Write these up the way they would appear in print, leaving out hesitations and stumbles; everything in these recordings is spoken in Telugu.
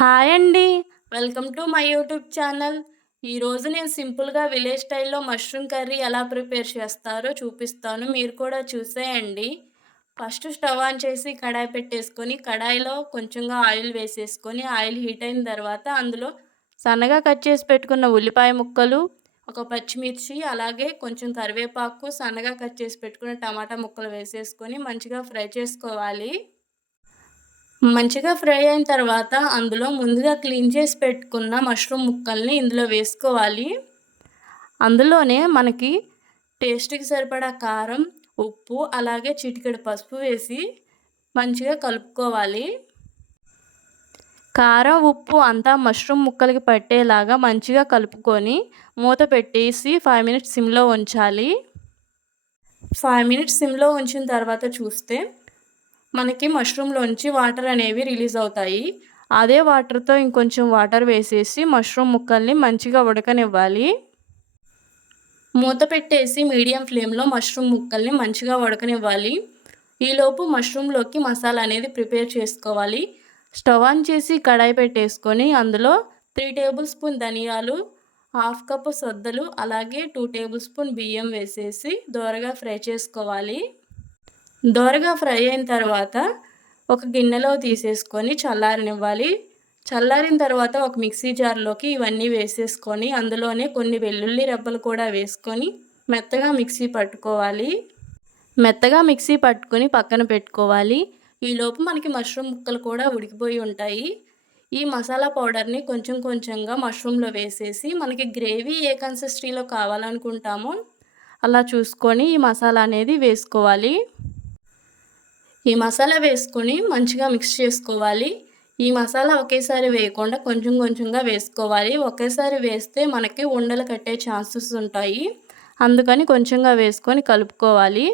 హాయ్ అండి. Welcome to my YouTube channel. ఈరోజు నేను సింపుల్‌గా విలేజ్ స్టైల్‌లో మష్రూమ్ కర్రీ ఎలా ప్రిపేర్ చేస్తారో చూపిస్తాను. మీరు కూడా చూసేయండి. ఫస్ట్ స్టవ్ ఆన్ చేసి కడాయి పెట్టేసుకొని, కడాయిలో కొంచెంగా ఆయిల్ వేసేసుకొని, ఆయిల్ హీట్ అయిన తర్వాత అందులో సన్నగా కట్ చేసి పెట్టుకున్న ఉల్లిపాయ ముక్కలు, ఒక పచ్చిమిర్చి, అలాగే కొంచెం కరివేపాకు, సన్నగా కట్ చేసి పెట్టుకున్న టమాటా ముక్కలు వేసేసుకొని మంచిగా ఫ్రై చేసుకోవాలి. మంచిగా ఫ్రై అయిన తర్వాత అందులో ముందుగా క్లీన్ చేసి పెట్టుకున్న మష్రూమ్ ముక్కల్ని ఇందులో వేసుకోవాలి. అందులోనే మనకి టేస్ట్‌కి సరిపడా కారం, ఉప్పు, అలాగే చిటికెడు పసుపు వేసి మంచిగా కలుపుకోవాలి. కారం, ఉప్పు అంతా మష్రూమ్ ముక్కలకి పట్టేలాగా మంచిగా కలుపుకొని మూత పెట్టేసి 5 మినిట్స్ సిమ్‌లో ఉంచాలి. 5 మినిట్స్ సిమ్‌లో ఉంచిన తర్వాత చూస్తే మనకి మష్రూమ్‌లోంచి వాటర్ అనేవి రిలీజ్ అవుతాయి. అదే వాటర్‌తో ఇంకొంచెం వాటర్ వేసేసి మష్రూమ్ ముక్కల్ని మంచిగా ఉడకనివ్వాలి. మూత పెట్టేసి మీడియం ఫ్లేమ్‌లో మష్రూమ్ ముక్కల్ని మంచిగా ఉడకనివ్వాలి. ఈలోపు మష్రూమ్‌లోకి మసాలా అనేది ప్రిపేర్ చేసుకోవాలి. స్టవ్ ఆన్ చేసి కడాయి పెట్టేసుకొని అందులో 3 టేబుల్ స్పూన్ ధనియాలు, హాఫ్ కప్పు సొద్దలు, అలాగే 2 టేబుల్ స్పూన్ బియ్యం వేసేసి దోరగా ఫ్రై చేసుకోవాలి. దోరగా ఫ్రై అయిన తర్వాత ఒక గిన్నెలో తీసేసుకొని చల్లారనివ్వాలి. చల్లారిన తర్వాత ఒక మిక్సీ జార్‌లోకి ఇవన్నీ వేసేసుకొని అందులోనే కొన్ని వెల్లుల్లి రెబ్బలు కూడా వేసుకొని మెత్తగా మిక్సీ పట్టుకోవాలి. మెత్తగా మిక్సీ పట్టుకొని పక్కన పెట్టుకోవాలి. ఈలోపు మనకి మష్రూమ్ ముక్కలు కూడా ఉడికిపోయి ఉంటాయి. ఈ మసాలా పౌడర్‌ని కొంచెం కొంచెంగా మష్రూమ్‌లో వేసేసి మనకి గ్రేవీ ఏ కన్సిస్టెన్సీలో కావాలనుకుంటామో అలా చూసుకొని ఈ మసాలా అనేది వేసుకోవాలి. ఈ మసాలా వేసుకొని మంచిగా మిక్స్ చేసుకోవాలి. ఈ మసాలా ఒకేసారి వేయకుండా కొంచెం కొంచెంగా వేసుకోవాలి. ఒకేసారి వేస్తే మనకి ఉండలు కట్టే ఛాన్సెస్ ఉంటాయి. అందుకని కొంచెంగా వేసుకొని కలుపుకోవాలి.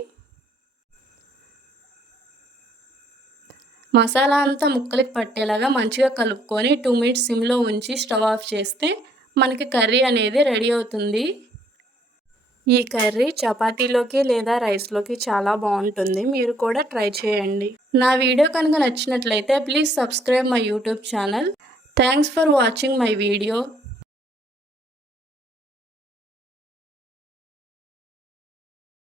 మసాలా అంతా ముక్కలకి పట్టేలాగా మంచిగా కలుపుకొని 2 మినిట్స్ సిమ్‌లో ఉంచి స్టవ్ ఆఫ్ చేస్తే మనకి కర్రీ అనేది రెడీ అవుతుంది. ఈ కర్రీ చపాతీలోకి లేదా రైస్‌లోకి చాలా బావుంటుంది. మీరు కూడా ట్రై చేయండి. నా వీడియో కనుక నచ్చినట్లయితే please subscribe my YouTube channel. Thanks for watching my video.